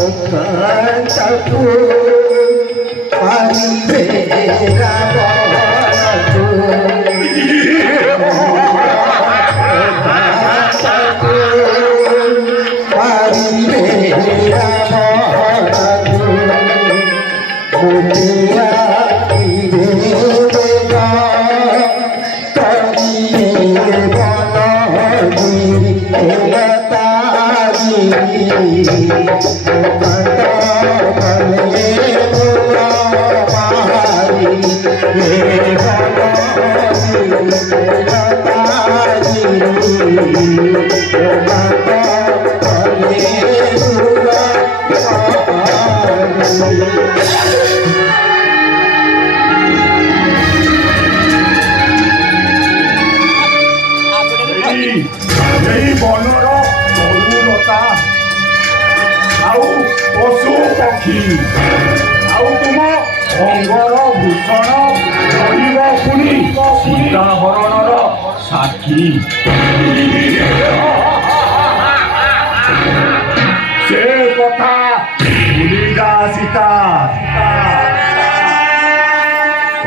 তাকু পারিবে রাবণু তাকু পারিবে রাবণু মুটিয়া দিবে বেগা করিবে বনগিরি বনর তরুলতা ଆଉ ପଶୁ ପକ୍ଷୀ ଆଉ ତୁମ ଅଙ୍ଗର ଭୂଷଣ ରହିବ ପୁଣି ସୀତାହରଣର ସାକ୍ଷୀ ସେ କଥା ଭୁଲିଯା ସୀତା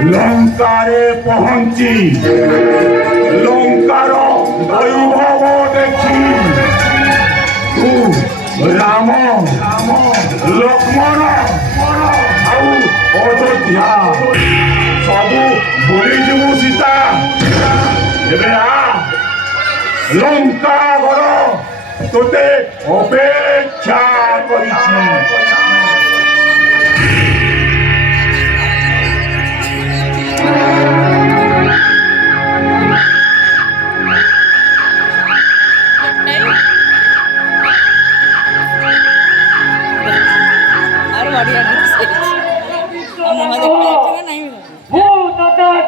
ଲଙ୍କାରେ ପହଞ୍ଚି ଲଙ୍କାର ବୈଭବ ଦେଖି ତୁ ରାମ ଲକ୍ଷ୍ମଣ ଆଉ ଅଯୋଧ୍ୟା ସବୁ ଭୁଲିଯିବୁ ସୀତା ଏବେ ଆ ଲଙ୍କା ଘର ତୋତେ ଅପେକ୍ଷା କରିଛି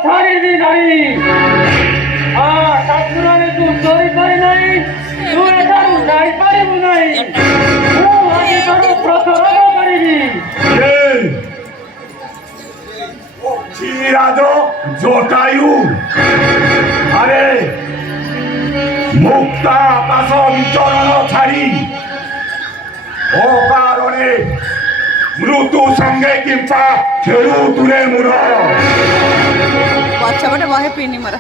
ছাড়িবি নাই ঠাকুরানে তু চোরি করে নাই তু এটা যাই পারিবু নাই আমি তোর প্রথরব করিবি পক্ষীরাজ জটায়ু আরে মুক্তা আকাশ বিচরণ ছাড়ি অকারণে মৃত্যু সঙ্গে কিংবা খেলু তুলে মূঢ় বাচ্চা বটে বাহে পিনি মারা